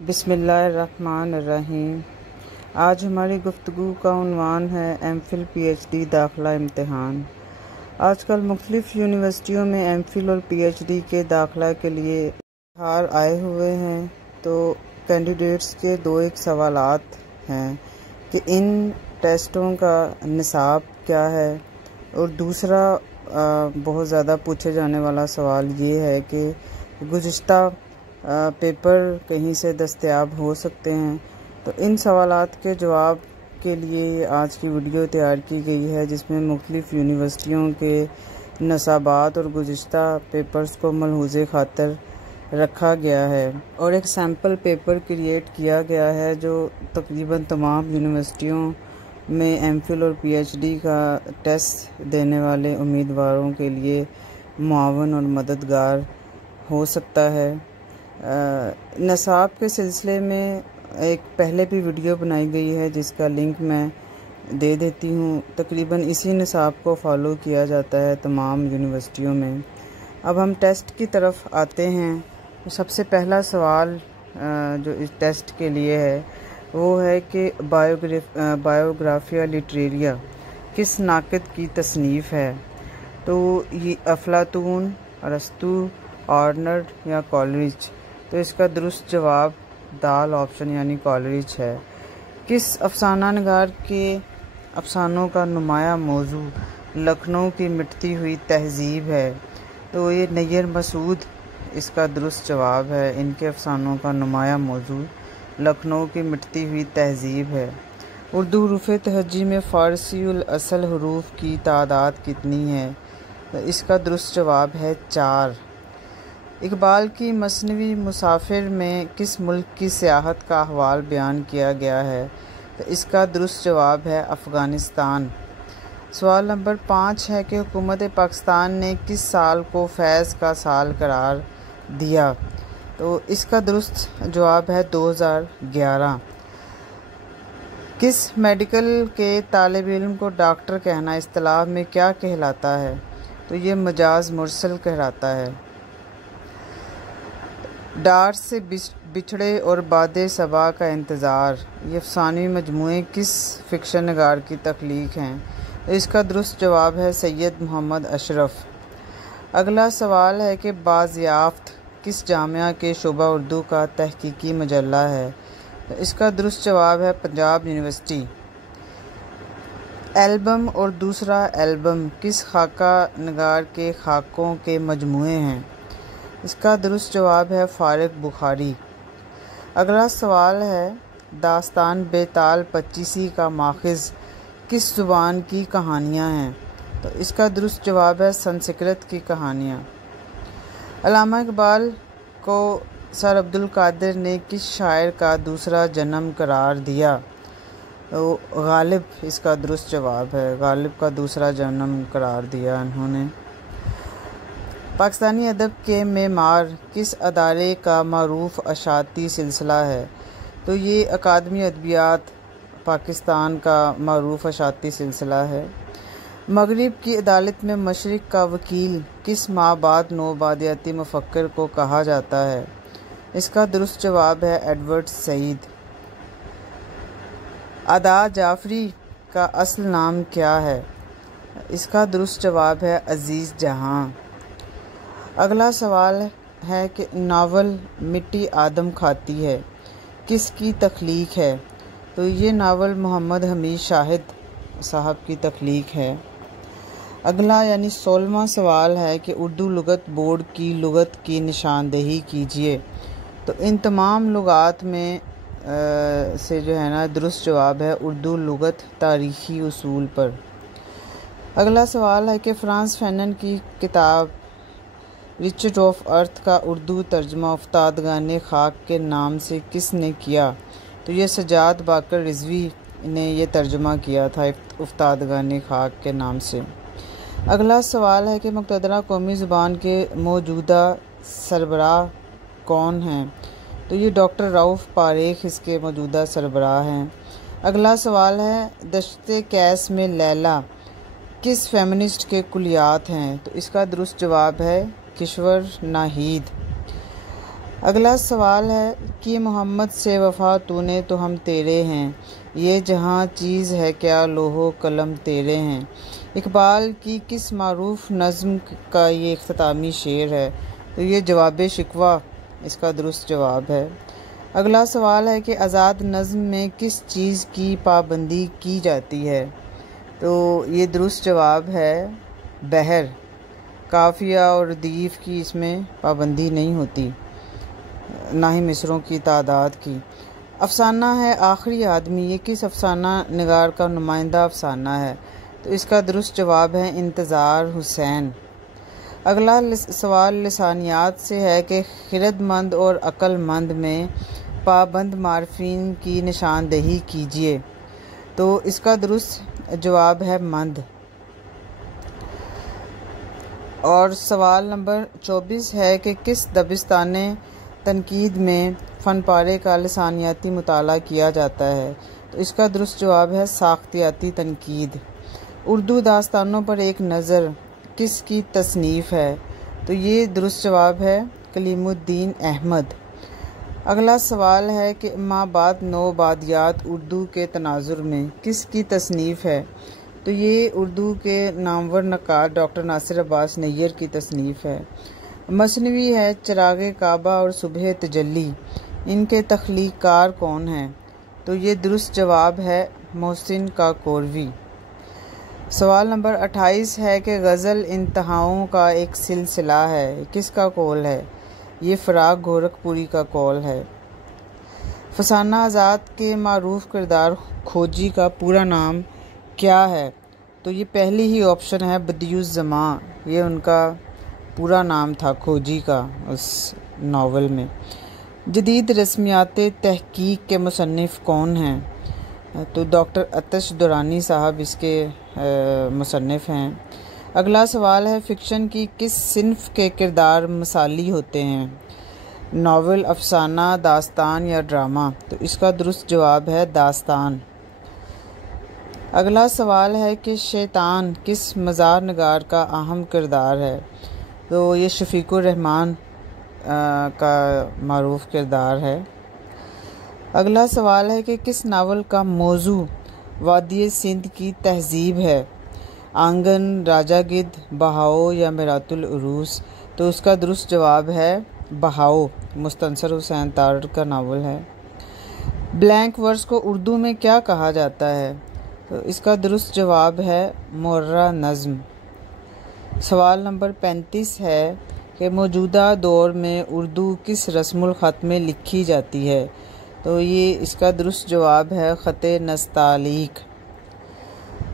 बिस्मिल्लाहिर्रहमानिर्रहीम। आज हमारी गुफ्तगू का उन्वान है एमफिल पीएचडी दाखिला इम्तिहान। आजकल मुख्तलिफ़ यूनिवर्सिटियों में एमफिल और पीएचडी के दाखिला के लिए इश्तिहार आए हुए हैं। तो कैंडिडेट्स के दो एक सवालात हैं कि इन टेस्टों का निसाब क्या है, और दूसरा बहुत ज़्यादा पूछे जाने वाला सवाल ये है कि गुज़िश्ता पेपर कहीं से दस्तयाब हो सकते हैं। तो इन सवालात के जवाब के लिए आज की वीडियो तैयार की गई है, जिसमें मुख्तलिफ़ यूनिवर्सिटियों के नसाबात और गुज़िश्ता पेपर्स को मलहूज़े खातर रखा गया है और एक सैम्पल पेपर क्रिएट किया गया है जो तकरीबन तमाम यूनिवर्सिटियों में एमफिल और पीएचडी का टेस्ट देने वाले उम्मीदवारों के लिए मुआवन और मददगार हो सकता है। नसाब के सिलसिले में एक पहले भी वीडियो बनाई गई है जिसका लिंक मैं दे देती हूँ। तकरीबन इसी निसाब को फॉलो किया जाता है तमाम यूनिवर्सिटियों में। अब हम टेस्ट की तरफ आते हैं। तो सबसे पहला सवाल जो इस टेस्ट के लिए है वो है कि बायोग्राफिया लिटरेरिया किस नाक़िद की तसनीफ़ है। तो ये अफलातून, अरस्तू, आर्नल्ड या कॉलरिज। तो इसका दुरुस्त जवाब दाल ऑप्शन यानी कॉलरिज है। किस अफसाना नगार के अफसानों का नुमाया मौजू लखनऊ की मिटती हुई तहजीब है। तो ये नैयर मसूद इसका दुरुस्त जवाब है। इनके अफसानों का नुमाया मौजू लखनऊ की मिटती हुई तहजीब है। उर्दू हुरूफ तहज्जी में फ़ारसी उल असल हुरूफ की तादाद कितनी है। तो इसका दुरुस्त जवाब है 4। इकबाल की मसनवी मुसाफिर में किस मुल्क की सियाहत का अहवाल बयान किया गया है। तो इसका दुरुस्त जवाब है अफ़गानिस्तान। सवाल नंबर 5 है कि हुकूमत पाकिस्तान ने किस साल को फैज़ का साल करार दिया। तो इसका दुरुस्त जवाब है 2011। किस मेडिकल के तालिब इल्म को डॉक्टर कहना इस्तिलाह में क्या कहलाता है। तो ये मजाज मुरसल कहलाता है। डार से बिछड़े और बादे सबा का इंतज़ार ये अफसानवी मजमूए किस फ़िक्शन नगार की तख्लीक हैं। तो इसका दुरुस्त जवाब है सैयद मोहम्मद अशरफ। अगला सवाल है कि बाज़याफ्त किस जामिया के शोबा उर्दू का तहकीकी मजल्ला है। तो इसका दुरुस्त जवाब है पंजाब यूनिवर्सिटी। एल्बम और दूसरा एल्बम किस खाका नगार के खाकों के मजमूए हैं। इसका दुरुस्त जवाब है फारिग बुखारी। अगला सवाल है दास्तान बेताल 25 का माखिज़ किस ज़ुबान की कहानियाँ हैं। तो इसका दुरुस्त जवाब है संस्कृत की कहानियाँ। अल्लामा इकबाल को सर अब्दुल कादिर ने किस शायर का दूसरा जन्म करार दिया। तो गालिब इसका दुरुस्त जवाब है। गालिब का दूसरा जन्म करार दिया उन्होंने। पाकिस्तानी अदब के मेमार किस अदारे का मारूफ अशाती सिलसिला है। तो ये अकादमी अदबियात पाकिस्तान का मारूफ अशाती सिलसिला है। मगरिब की अदालत में मशरिक़ का वकील किस माबाद नौबादियाती मुफक्किर को कहा जाता है। इसका दुरुस्त जवाब है एडवर्ड सईद। अदा जाफरी का असल नाम क्या है। इसका दुरुस्त जवाब है अजीज़ जहां। अगला सवाल है कि नावल मिट्टी आदम खाती है किसकी तख्लीक है। तो ये नावल मोहम्मद हमीद शाहिद साहब की तख्लीक है। अगला यानी 16वां सवाल है कि उर्दू लुगत बोर्ड की लुगत की निशानदेही कीजिए। तो इन तमाम लुगात में से जो है ना दुरुस्त जवाब है उर्दू लुगत तारीख़ी उसूल पर। अगला सवाल है कि फ्रांस फैनन की किताब रिचर्ड ऑफ अर्थ का उर्दू तर्जमा उफ्तादगाने खाक के नाम से किसने किया। तो ये सजाद बाकर रिजवी ने ये तर्जमा किया था उफ्तादगाने खाक के नाम से। अगला सवाल है कि मुक़तदरा कौमी ज़ुबान के मौजूदा सरबराह कौन हैं। तो ये डॉक्टर रऊफ़ पारेख इसके मौजूदा सरबराह हैं। अगला सवाल है दश्ते कैस में लैला किस फेमिनिस्ट के कुलियात हैं। तो इसका दुरुस्त जवाब है किश्वर नाहीद। अगला सवाल है कि मोहम्मद से वफ़ा तूने तो हम तेरे हैं, ये जहाँ चीज़ है क्या लोहो कलम तेरे हैं। इकबाल की किस मारूफ नज़्म का ये इख्तितामी शेर है? तो ये जवाब शिकवा इसका दुरुस्त जवाब है। अगला सवाल है कि आज़ाद नज़्म में किस चीज़ की पाबंदी की जाती है? तो ये दुरुस्त जवाब है बहर। काफिया और रदीफ़ की इसमें पाबंदी नहीं होती, ना ही मिसरों की तादाद की। अफसाना है आखिरी आदमी, ये किस अफसाना निगार का नुमाइंदा अफसाना है? तो इसका दुरुस्त जवाब है इंतज़ार हुसैन। अगला सवाल लिसानियात से है कि खिरदमंद और अक्लमंद में पाबंद मार्फिन की निशानदेही कीजिए। तो इसका दुरुस्त जवाब है मंद। और सवाल नंबर 24 है कि किस दबिस्ताने तनकीद में फ़न पारे का लिसानियाती मुताला किया जाता है? तो इसका दुरुस्त जवाब है साख्तियाती तनकीद। उर्दू दास्तानों पर एक नज़र किसकी तसनीफ़ है? तो ये दुरुस्त जवाब है कलीमुद्दीन अहमद। अगला सवाल है कि माँ बात नो बादियात उर्दू के तनाजुर में किसकी तसनीफ़ है? तो ये उर्दू के नामवर नक़ाद डॉक्टर नासिर अब्बास नैयर की तसनीफ़ है। मसनवी है चिरागे काबा और सुबह तजल्ली, इनके तख्लीक़कार कौन हैं? तो ये दुरुस्त जवाब है मोहसिन काकोरवी। सवाल नंबर 28 है कि गज़ल इंतहाओं का एक सिलसिला है, किसका कौल है? ये फ़राग गोरखपुरी का कौल है। फसाना आज़ाद के मारूफ किरदार खोजी का पूरा नाम क्या है? तो ये पहली ही ऑप्शन है बदियुज़्ज़मां, ये उनका पूरा नाम था खोजी का उस नावल में। जदीद रस्मियात तहकीक के मुसन्निफ़ कौन हैं? तो डॉक्टर अतश दुरानी साहब इसके मुसन्निफ़ हैं। अगला सवाल है फ़िक्शन की किस सिन्फ़ के किरदार मिसाली होते हैं? नावल, अफसाना, दास्तान या ड्रामा? तो इसका दुरुस्त जवाब है दास्तान। अगला सवाल है कि शैतान किस मज़ार नगार का अहम किरदार है? तो ये शफ़ीकुर रहमान का मारूफ किरदार है। अगला सवाल है कि किस नावल का मौजू वादी सिंध की तहज़ीब है? आंगन, राजा गिद्ध, बहाओ या मिरातुल उरूस? तो उसका दुरुस्त जवाब है बहाओ, मुस्तंसर हुसैन तारड़ का नावल है। ब्लैंक वर्स को उर्दू में क्या कहा जाता है? तो इसका दुरुस्त जवाब है मुर्रा नज़्म। सवाल नंबर 35 है कि मौजूदा दौर में उर्दू किस रस्मुल ख़त में लिखी जाती है? तो ये इसका दुरुस्त जवाब है ख़त नस्तालीक।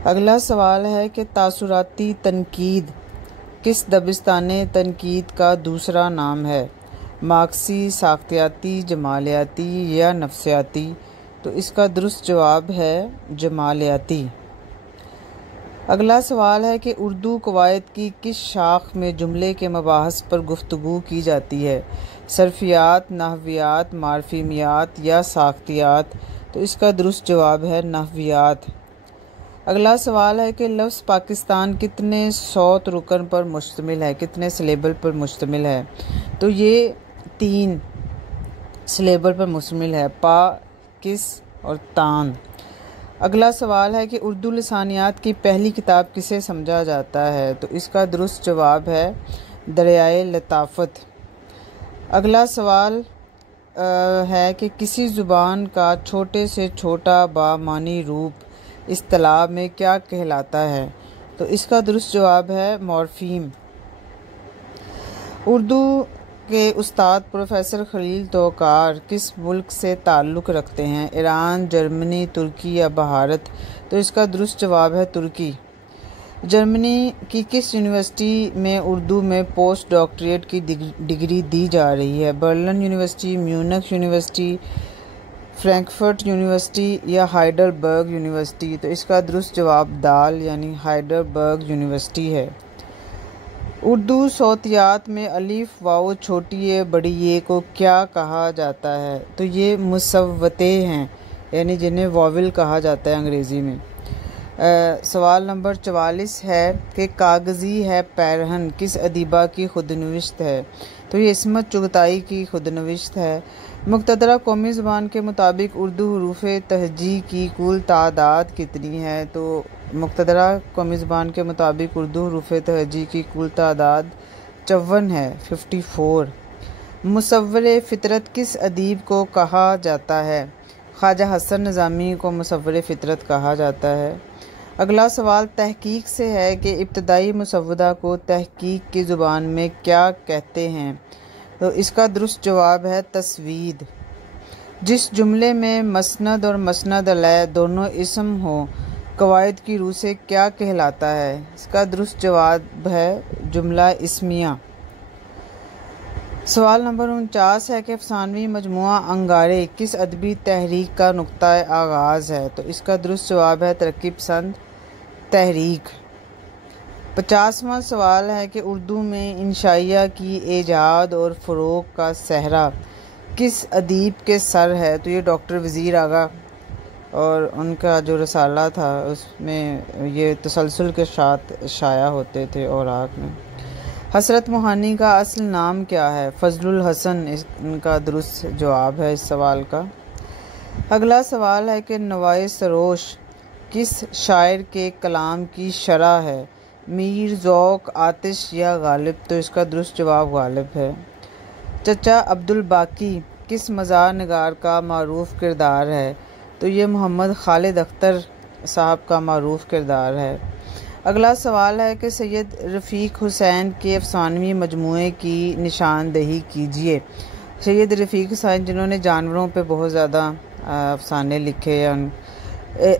अगला सवाल है कि तासुराती तनकीद किस दबिस्ताने तनकीद का दूसरा नाम है? मार्क्सी, साख्तियाती, जमालियाती या नफ्सियाती? तो इसका दुरुस्त जवाब है जमालियाती। अगला सवाल है कि उर्दू कवायद की किस शाख में जुमले के मबाहस पर गुफ्तगू की जाती है? सर्फियात, नहवियात, मार्फीमियात या साख्तियात? तो इसका दुरुस्त जवाब है नहवियात। अगला सवाल है कि लफ्ज़ पाकिस्तान कितने सौत रुकन पर मुश्तमिल है, कितने सिलेबल पर मुश्तमिल है? तो ये 3 सिलेबल पर मुश्तमिल है, पा, किस और तान। अगला सवाल है कि उर्दू लिसानियात की पहली किताब किसे समझा जाता है? तो इसका दुरुस्त जवाब है दरियाए लताफ़त। अगला सवाल है कि किसी ज़ुबान का छोटे से छोटा बामानी रूप इस्तिलाह में क्या कहलाता है? तो इसका दुरुस्त जवाब है मॉर्फीम। उर्दू के उस्ताद प्रोफेसर खलील तौकार किस मुल्क से ताल्लुक़ रखते हैं? ईरान, जर्मनी, तुर्की या भारत? तो इसका दुरुस्त जवाब है तुर्की। जर्मनी की किस यूनिवर्सिटी में उर्दू में पोस्ट डॉक्टरेट की डिग्री दी जा रही है? Berlin university, Munich university, Frankfurt university या हाइडलबर्ग यूनिवर्सिटी? तो इसका दुरुस्त जवाब दाल यानी हाइडलबर्ग यूनिवर्सिटी है। उर्दू सौतियात में अलिफ, वाव, छोटी ए, बड़ी ए को क्या कहा जाता है? तो ये मुसव्वतें हैं, यानी जिन्हें वाविल कहा जाता है अंग्रेज़ी में। सवाल नंबर 44 है कि कागज़ी है पैरहन किस अदीबा की खुदनविश्त है? तो ये इस्मत चुगताई की खुदनविश्त है। मुक़तदरा कौमी ज़बान के मुताबिक उर्दू हुरूफ़ तहजी की कुल तादाद कितनी है? तो मुक़तदरा कौमी ज़बान के मुताबिक उर्दू हुरूफ़ तहजी की कुल तादाद 54 है, 54। मुसव्विर फ़ितरत किस अदीब को कहा जाता है? ख्वाजा हसन निज़ामी को मुसव्विर फ़ितरत कहा जाता है। अगला सवाल तहकीक से है कि इब्तदाई मुसव्वदा को तहकीक की ज़ुबान में क्या कहते हैं? तो इसका दुरुस्त जवाब है तस्वीद। जिस जुमले में मसनद और मसनद अलैह दोनों इस्म हो कवायद की रूह से क्या कहलाता है? इसका दुरुस्त जवाब है जुमला इस्मिया। सवाल नंबर 49 है कि अफसानवी मजमुआ अंगारे किस अदबी तहरीक का नुक्ता आगाज़ है? तो इसका दुरुस्त जवाब है तरक्की पसंद तहरीक। 50वां सवाल है कि उर्दू में इंशाइया की ईजाद और फ़रोग़ का सहरा किस अदीब के सर है? तो ये डॉक्टर वज़ीर आगा और उनका जो रसाला था उसमें ये तसलसल के साथ शाया होते थे औराक में। हसरत मोहानी का असल नाम क्या है? फजलुल हसन इनका दुरुस्त जवाब है इस सवाल का। अगला सवाल है कि नवाए सरोश किस शायर के कलाम की शरह है? मीर, ज़ौक़, आतिश या गालिब? तो इसका दुरुस्त जवाब गालिब है। चचा अब्दुल बाकी किस मज़ार निगार का मारूफ किरदार है? तो ये मोहम्मद खालिद अख्तर साहब का मारूफ किरदार है। अगला सवाल है कि सैयद रफ़ीक हुसैन के अफसानवी मजमूए की निशानदही कीजिए। सैयद रफ़ीक हुसैन जिन्होंने जानवरों पे बहुत ज़्यादा अफसाने लिखे हैं,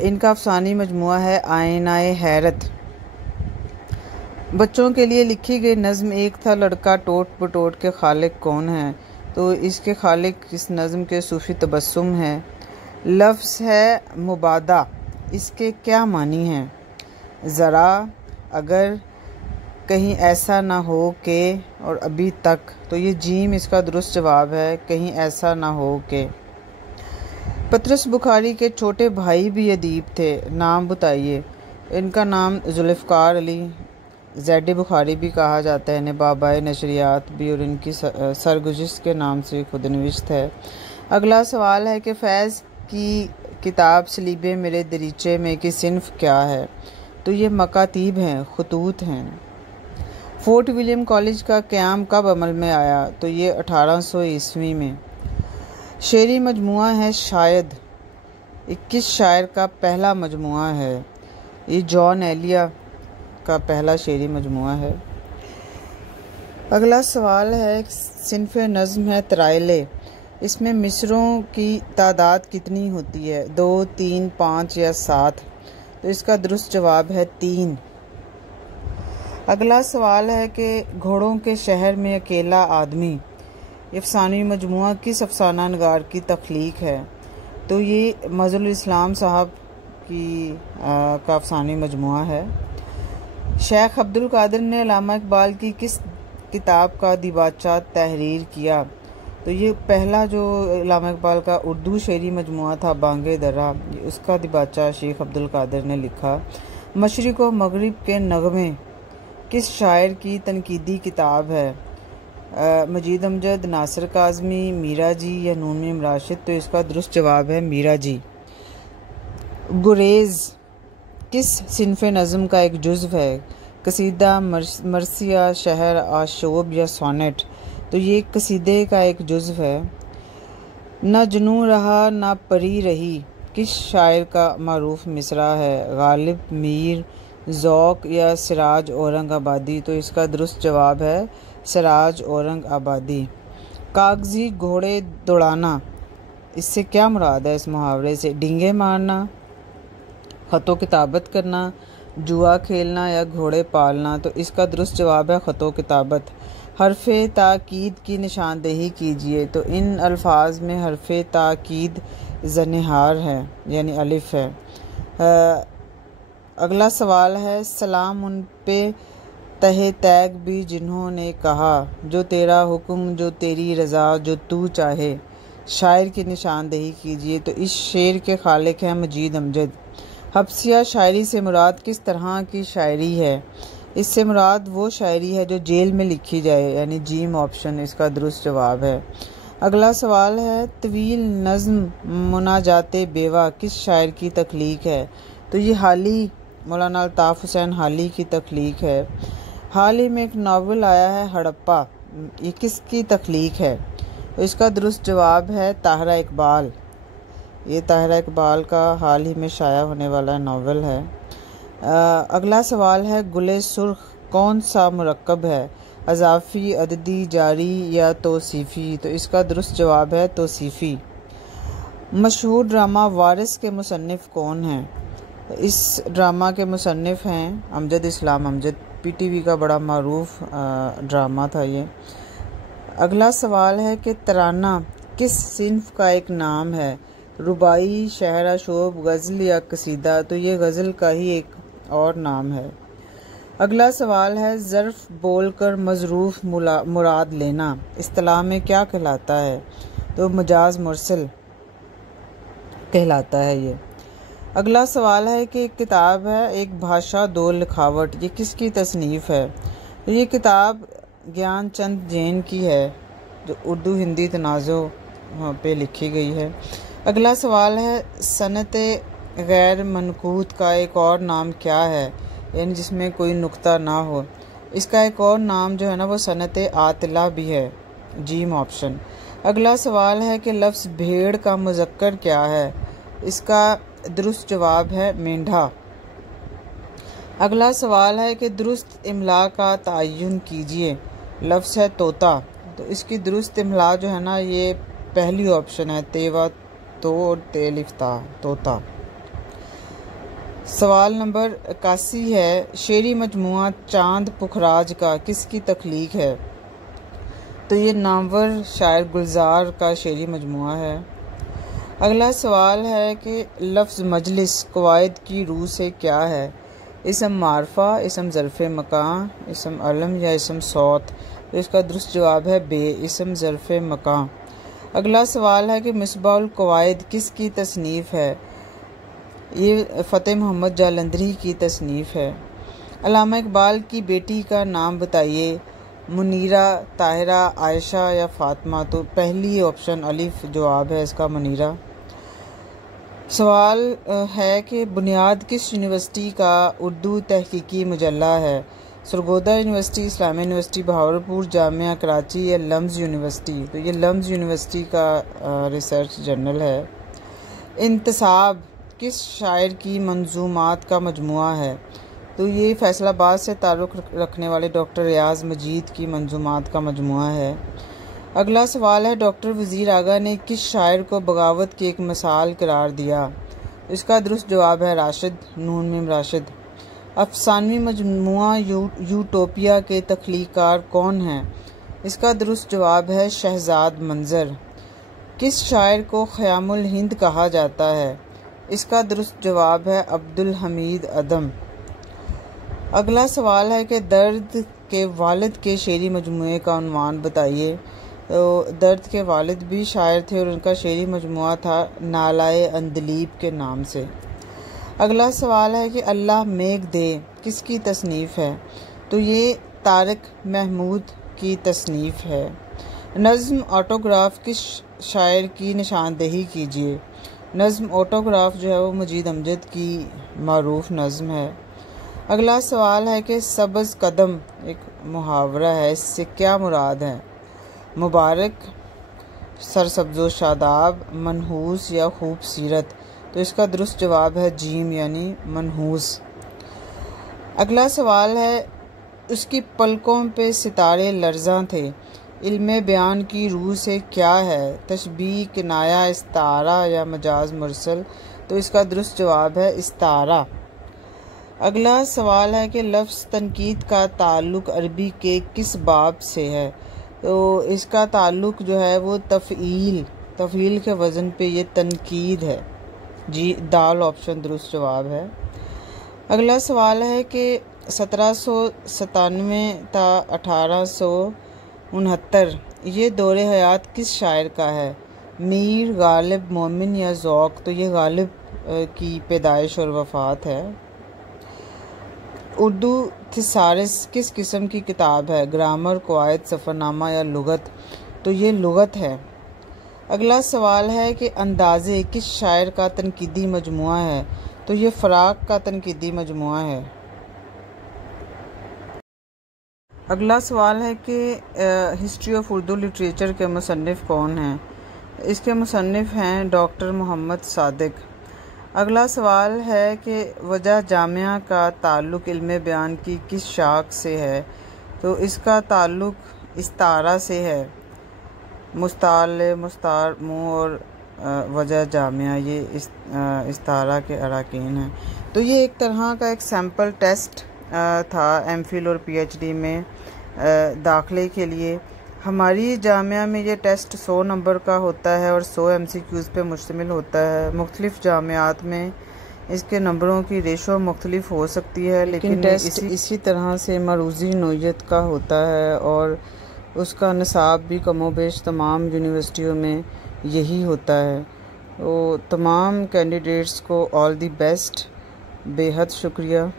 इनका अफसानी मजमूआ है आईनाए हैरत। बच्चों के लिए लिखी गई नज़्म एक था लड़का टोट पटोट के खालिक कौन है? तो इसके खालिक इस नज़्म के सूफ़ी तबस्सुम है। लफ्ज़ है मुबादा, इसके क्या मानी हैं? ज़रा, अगर, कहीं ऐसा ना हो के और अभी तक। तो ये जीम इसका दुरुस्त जवाब है, कहीं ऐसा ना हो के। पतरस बुखारी के छोटे भाई भी अदीब थे, नाम बताइए। इनका नाम जुल्फ़िकार अली ज़ैड बुखारी भी कहा जाता है, इन्हें बाबाए नशरियात भी, और इनकी सरगुज़िश्त के नाम से खुदनविश्त है। अगला सवाल है कि फ़ैज़ की किताब सलीबे मेरे दरीचे में की सिन्फ़ क्या है? तो ये मकातीब हैं, खतूत हैं। फोर्ट विलियम कॉलेज का क़याम कब अमल में आया? तो ये 1800 ईस्वी में। शेरी मजमुआ है शायद, 21 शायर का पहला मजमुआ है। ये जॉन एलिया का पहला शेरी मजमुआ है। अगला सवाल है सिन्फ़ नज़्म है तराइले, इसमें मिसरों की तादाद कितनी होती है? 2, 3, 5 या 7? तो इसका दुरुस्त जवाब है 3। अगला सवाल है कि घोड़ों के शहर में अकेला आदमी अफसानी मजमुआ किस अफसाना नगार की तख्लीक है? तो ये मज़लुल इस्लाम साहब की का अफसानी मजमुआ है। शेख अब्दुल कादिर ने अल्लामा इकबाल की किस किताब का दिबाचा तहरीर किया? तो ये पहला जो अल्लामा इकबाल का उर्दू शेरी मजमुआ था बांगे दर्रा, उसका दिबाचा शेख अब्दुल कादिर ने लिखा। मशरिक़ व मग़रिब के नग़मे किस शायर की तनकीदी किताब है? मजीद अमजद, नासिर काज़मी, मीरा जी या नून मीम राशिद? तो इसका दुरुस्त जवाब है मीरा जी। गुरेज़ किस सिन्फ़ नज़्म का एक जुज़्व है? कसीदा, मरसिया, शहर, आशोब या सोनेट? तो ये कसीदे का एक जुज़्व है। न जुनू रहा न परी रही किस शायर का मारूफ मिसरा है? गालिब, मीर, ज़ौक़ या सिराज औरंगाबादी? तो इसका दुरुस्त जवाब है सिराज औरंगाबादी। कागज़ी घोड़े दौड़ाना, इससे क्या मुराद है? इस मुहावरे से डींगे मारना, ख़तो किताबत करना, जुआ खेलना या घोड़े पालना? तो इसका दुरुस्त जवाब है ख़तो किताबत। हरफ़े ताकीद की निशानदेही कीजिए। तो इन अल्फाज में हरफ़े ताकीद ज़निहार है, यानी अलिफ है। अगला सवाल है सलाम उन पे तहे तैग भी जिन्होंने कहा, जो तेरा हुक्म, जो तेरी रज़ा, जो तू चाहे। शायर की निशानदेही कीजिए। तो इस शेर के खालिक हैं मजीद अमजद। हफ्सिया शायरी से मुराद किस तरह की शायरी है? इससे मुराद वो शायरी है जो जेल में लिखी जाए, यानी जीम ऑप्शन इसका दुरुस्त जवाब है। अगला सवाल है, तवील नज़्म मुनाजाते बेवा किस शायर की तख्लीक है? तो ये हाली, मौलाना अल्ताफ़ हुसैन हाली की तख्लीक है। हाल ही में एक नावल आया है हड़प्पा, ये किसकी तख्लीक है? तो इसका दुरुस्त जवाब है ताहरा इकबाल। ये ताहरा इकबाल का हाल ही में शाया होने वाला नावल है। अगला सवाल है, गुले सुर्ख कौन सा मुरक्कब है? अज़ाफ़ी, अददी, जारी या तौसीफ़ी? तो इसका दुरुस्त जवाब है तौसीफ़ी। मशहूर ड्रामा वारिस के मुसन्निफ़ कौन हैं? इस ड्रामा के मुसन्निफ़ हैं अमजद इस्लाम अमजद। पीटीवी का बड़ा मारूफ ड्रामा था ये। अगला सवाल है कि तराना किस सिन्फ का एक नाम है? रुबाई, शहरा शोब, गज़ल या कसीदा? तो ये गज़ल का ही एक और नाम है। अगला सवाल है, ज़र्फ़ बोलकर मज़रूफ़ मुराद लेना इस्तिलाह में क्या कहलाता है? तो मजाज मुरसल कहलाता है ये। अगला सवाल है कि एक किताब है एक भाषा दो लिखावट, ये किसकी तसनीफ़ है? तो ये किताब ज्ञानचंद जैन की है जो उर्दू हिंदी तनाज़ो पे लिखी गई है। अगला सवाल है, सनत गैर मनकूत का एक और नाम क्या है? यानी जिसमें कोई नुक्ता ना हो। इसका एक और नाम जो है ना वो सनत आतिला भी है, जीम ऑप्शन। अगला सवाल है कि लफ्ज़ भेड़ का मुज़क्कर क्या है? इसका दुरुस्त जवाब है मेंढा। अगला सवाल है कि दुरुस्त इमला का तयन कीजिए, लफ्ज़ है तोता। तो इसकी दुरुस्त इमला जो है ना ये पहली ऑप्शन है, तेवा तो तेलिफ्ता, तोता। सवाल नंबर 81 है, शेरी मजमुआ चांद पुखराज का किसकी तख्लीक है? तो ये नामवर शायर गुलजार का शेरी मजमुआ है। अगला सवाल है कि लफ्ज़ मजलिस कवायद की रूह से क्या है? इसम मारफा, इसम ज़र्फ़े मकान, इसम अलम या इसम सौत? तो इसका दुरुस्त जवाब है बे, इसम ज़र्फ़े मकान। अगला सवाल है कि मिसबाउल कवायद किसकी तसनीफ़ है? ये फ़तेह मोहम्मद जालंधरी की तसनीफ़ है। अल्लामा इकबाल की बेटी का नाम बताइए, मुनीरा, ताहिरा, आयशा या फ़ातिमा? तो पहली ऑप्शन अलिफ जवाब है इसका, मुनीरा। सवाल है कि बुनियाद किस यूनिवर्सिटी का उर्दू तहकीकी मुजल्ला है? सरगोदा यूनिवर्सिटी, इस्लामिया यूनिवर्सिटी बहावलपुर, जामिया कराची या लम्ज़ यूनिवर्सिटी? तो ये लम्ज़ यूनिवर्सिटी का रिसर्च जर्नल है। इंतसाब किस शायर की मंजूमात का मजमुआ है? तो ये फैसलाबाद से ताल्लुक़ रखने वाले डॉक्टर रियाज़ मजीद की मंजूमात का मजमुआ है। अगला सवाल है, डॉक्टर वज़ीर आगा ने किस शायर को बगावत की एक मिसाल करार दिया? इसका दुरुस्त जवाब है राशिद, नून मीम राशिद। अफसानवी मजमुआ यूटोपिया के तख्लीकार कौन हैं? इसका दुरुस्त जवाब है शहजाद मंजर। किस शायर को ख़यामुल हिंद कहा जाता है? इसका दुरुस्त जवाब है अब्दुल हमीद अदम। अगला सवाल है कि दर्द के वालिद के शेरी मजमुए का उन्वान बताइए। तो दर्द के वालिद भी शायर थे और उनका शेरी मजमुआ था नालाए अंदलीब के नाम से। अगला सवाल है कि अल्लाह मेघ दे किसकी तसनीफ़ है? तो ये तारिक महमूद की तसनीफ़ है। नज़्म ऑटोग्राफ किस शायर की निशानदेही कीजिए? नज़्म ऑटोग्राफ जो है वो मजीद अमजद की मारूफ नज़्म है। अगला सवाल है कि सब्ज़ कदम एक मुहावरा है, इससे क्या मुराद है? मुबारक, सरसब्ज़ो शादाब, मनहूस या खूबसीरत? तो इसका दुरुस्त जवाब है जीम यानी मनहूस। अगला सवाल है, उसकी पलकों पे सितारे लर्ज़ां थे, इल्मे बयान की रूह से क्या है? तशबीह, किनाया, इस्तारा या मजाज मुरसल? तो इसका दुरुस्त जवाब है इस्तारा। अगला सवाल है कि लफ्ज़ तनकीद का ताल्लुक़ अरबी के किस बाब से है? तो इसका ताल्लुक़ जो है वो तफ़ील के वज़न पे ये तनकीद है जी, दाल ऑप्शन दुरुस्त जवाब है। अगला सवाल है कि 1797 ता 1869 ये दौरे हयात किस शायर का है? मीर, गालिब, मोमिन या ज़ौक़? तो ये गालिब की पैदाइश और वफ़ात है। उर्दू थिसारस किस किस्म की किताब है? ग्रामर, कवायद, सफ़रनामा या लुगत? तो ये लुगत है। अगला सवाल है कि अंदाज़े किस शायर का तनकीदी मजमुआ है? तो ये फ़राक का तनकीदी मजमुआ है। अगला सवाल है कि हिस्ट्री ऑफ उर्दू लिटरेचर के मुसन्निफ़ कौन हैं? इसके मुसन्निफ़ हैं डॉक्टर मोहम्मद सादिक। अगला सवाल है कि वजह जामिया का ताल्लुक़ इल्म बयान की किस शाख से है? तो इसका ताल्लुक़ इस्तारा से है। मुस्ताल, मुस्तार, मुँह और वजह जामिया ये इस्तारा के अराकीन हैं। तो ये एक तरह का एक सैम्पल टेस्ट था एमफिल और पीएचडी में दाखिले के लिए। हमारी जामिया में ये टेस्ट 100 नंबर का होता है और 100 एमसीक्यूज़ पे मुश्तमिल होता है। मुख्तलिफ़ जामियात में इसके नंबरों की रेशो मुख्तलिफ हो सकती है, लेकिन टेस्ट इसी तरह से मरूज़ी नोयत का होता है और उसका निसाब भी कमोबेश तमाम यूनिवर्सिटियों में यही होता है। तो तमाम कैंडिडेट्स को ऑल दी बेस्ट, बेहद शुक्रिया।